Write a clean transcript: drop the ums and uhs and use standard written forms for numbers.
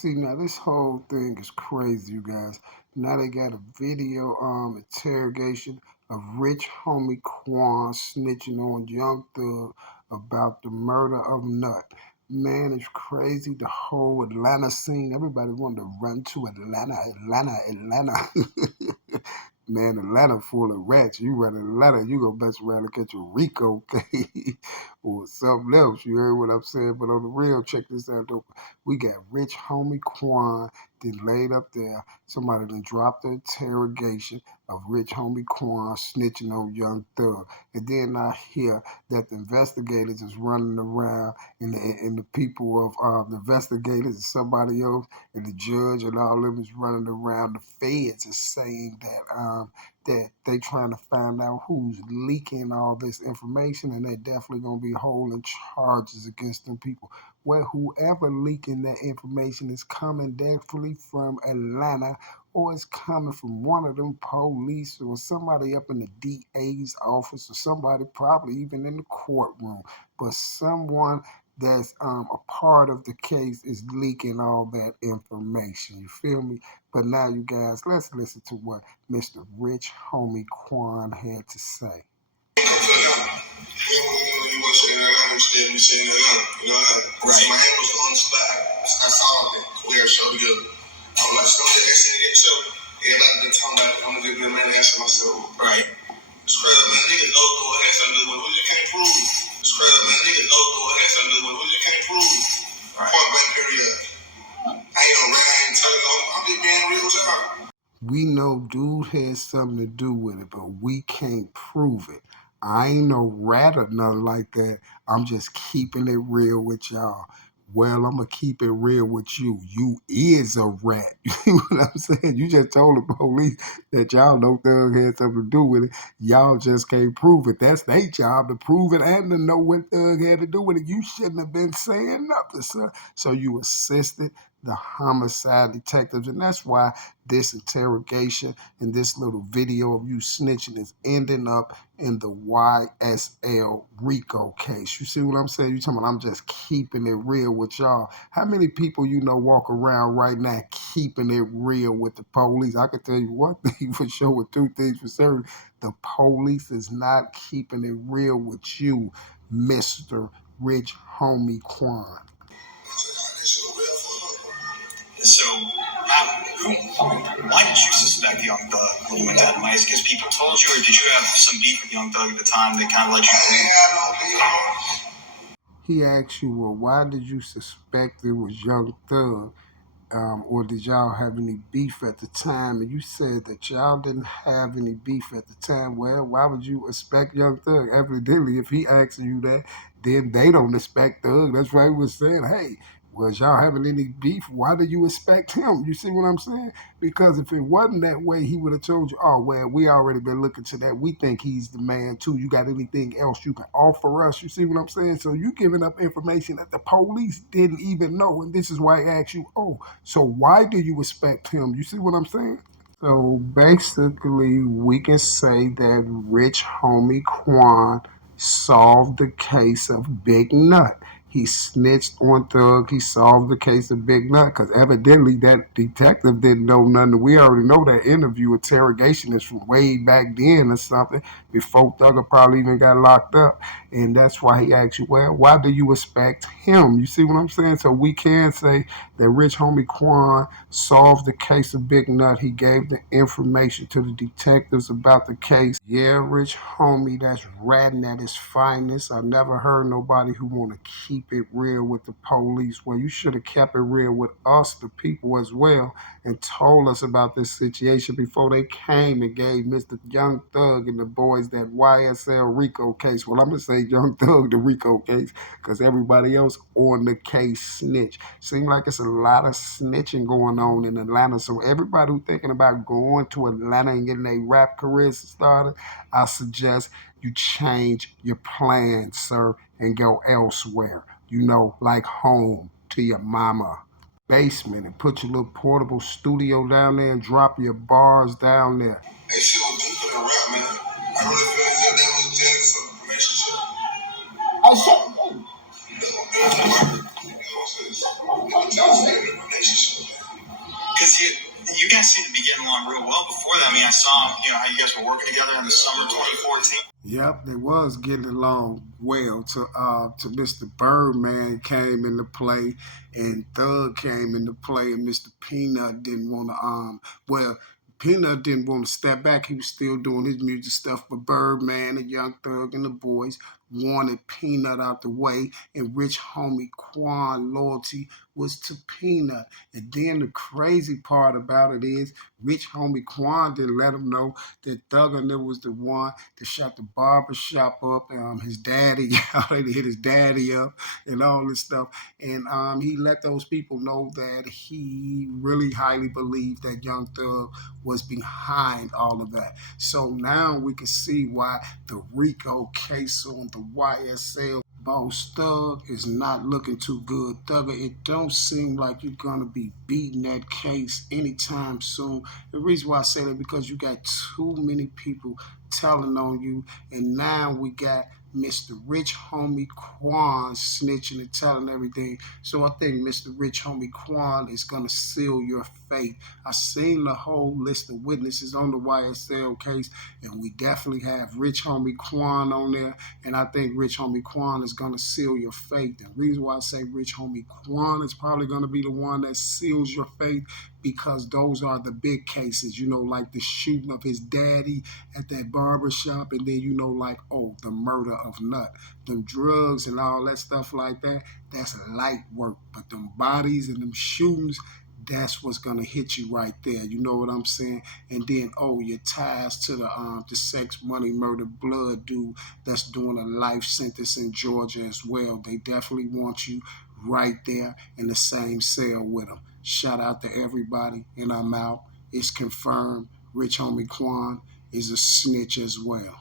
See, now this whole thing is crazy, you guys. Now they got a video interrogation of rich homie Quan snitching on Young Thug about the murder of Nut. Man, it's crazy. The whole Atlanta scene. Everybody wanted to run to Atlanta. Man, Atlanta full of rats. You run Atlanta, you gonna mess around and catch a Rico case or something else. You heard what I'm saying? But on the real, check this out though. We got rich homie Quan then laid up there. Somebody then dropped the interrogation of rich homie Quan snitching on Young Thug. And then I hear that the investigators is running around and the people of the investigators and somebody else and the judge and all of them is running around. The feds is saying that they trying to find out who's leaking all this information, and they're definitely gonna be holding charges against them people. Well, whoever leaking that information is coming definitely from Atlanta, or it's coming from one of them police or somebody up in the DA's office or somebody probably even in the courtroom. But someone that's a part of the case is leaking all that information. You feel me? But now, you guys, let's listen to what Mr. Rich Homie Quan had to say. Right. My hand was on the spot. I saw that. We had a show together. I was like, somebody asking me show. Everybody been talking about it. I'm gonna be a man and answer myself. Right. It's crazy, man. Niggas know go ahead something to do with who you can't prove. It's crazy, man. Niggas know go ahead something to do with who you can't prove. Right. Point blank period. I ain't no rat. I ain't telling you. I'm just being real with y'all. We know dude has something to do with it, but we can't prove it. I ain't no rat or nothing like that. I'm just keeping it real with y'all. Well, I'm going to keep it real with you. You is a rat. You see what I'm saying? You just told the police that y'all know Thug had something to do with it. Y'all just can't prove it. That's their job to prove it and to know what Thug had to do with it. You shouldn't have been saying nothing, sir. So you assisted the homicide detectives, and that's why this interrogation and this little video of you snitching is ending up in the YSL Rico case. You see what I'm saying? You talking about I'm just keeping it real with y'all. How many people you know walk around right now keeping it real with the police? I can tell you one thing for sure with two things for certain. The police is not keeping it real with you, Mr. Rich Homie Quan. So, why did you suspect Young Thug when you went down to Mice? Because people told you, or did you have some beef with Young Thug at the time that kind of let you believe? He asked you, well, why did you suspect it was Young Thug? Or did y'all have any beef at the time? And you said that y'all didn't have any beef at the time. Well, why would you expect Young Thug? Evidently, if he asking you that, then they don't expect Thug. That's why he was saying, hey, was y'all having any beef? Why did you expect him? You see what I'm saying? Because if it wasn't that way, he would have told you, oh, well, we already been looking to that. We think he's the man, too. You got anything else you can offer us? You see what I'm saying? So you giving up information that the police didn't even know. And this is why I asked you, oh, so why do you expect him? You see what I'm saying? So basically, we can say that Rich Homie Quan solved the case of Big Nut. He snitched on Thug. He solved the case of Big Nut because evidently that detective didn't know nothing. We already know that interview interrogation is from way back then or something before Thugger probably even got locked up. And that's why he asked you, well, why do you expect him? You see what I'm saying? So we can say that Rich Homie Quan solved the case of Big Nut. He gave the information to the detectives about the case. Yeah, Rich Homie, that's ratting at his finest. I never heard nobody who want to keep it real with the police. Well, you should have kept it real with us, the people, as well, and told us about this situation before they came and gave Mr. Young Thug and the boys that YSL Rico case. Well, I'm going to say Young Thug, the Rico case, because everybody else on the case snitch. Seems like it's a lot of snitching going on in Atlanta. So everybody who thinking about going to Atlanta and getting a rap career started, I suggest you change your plans, sir, and go elsewhere. You know, like home to your mama. Basement and put your little portable studio down there and drop your bars down there. Hey, shit was deeper than rap, man. I really feel as if that was just a relationship. I said, no. You know what I'm saying? Relationship. guys seem to be getting along real well before that. I mean, I saw, how you guys were working together in the summer 2014. Yep, they was getting along well to Mr. Birdman came into play and Thug came into play and Mr. Peanut didn't want to well Peanut didn't want to step back. He was still doing his music stuff, but Birdman and Young Thug and the boys wanted Peanut out the way, and Rich Homie Quan loyalty was to Peanut. And then the crazy part about it is Rich Homie Quan didn't let him know that Thug and them was the one that shot the barber shop up. His daddy, they hit his daddy up and all this stuff. And he let those people know that he really highly believed that Young Thug was behind all of that. So now we can see why the Rico case on the YSL Boss Thug is not looking too good. Thugger, it don't seem like you're gonna be beating that case anytime soon. The reason why I say that because you got too many people telling on you, and now we got Mr. Rich Homie Quan snitching and telling everything. So I think Mr. Rich Homie Quan is gonna seal your fate. I seen the whole list of witnesses on the YSL case, and we definitely have Rich Homie Quan on there. And I think Rich Homie Quan is gonna seal your fate. The reason why I say Rich Homie Quan is probably gonna be the one that seals your fate because those are the big cases, like the shooting of his daddy at that barber shop, and then like, the murder of Nut. Them drugs and all that stuff like that, that's light work. But them bodies and them shootings, that's what's gonna hit you right there. You know what I'm saying? And then your ties to the sex, money, murder, blood dude that's doing a life sentence in Georgia as well. They definitely want you right there in the same cell with them. Shout out to everybody, and I'm out. It's confirmed. Rich Homie Quan is a snitch as well.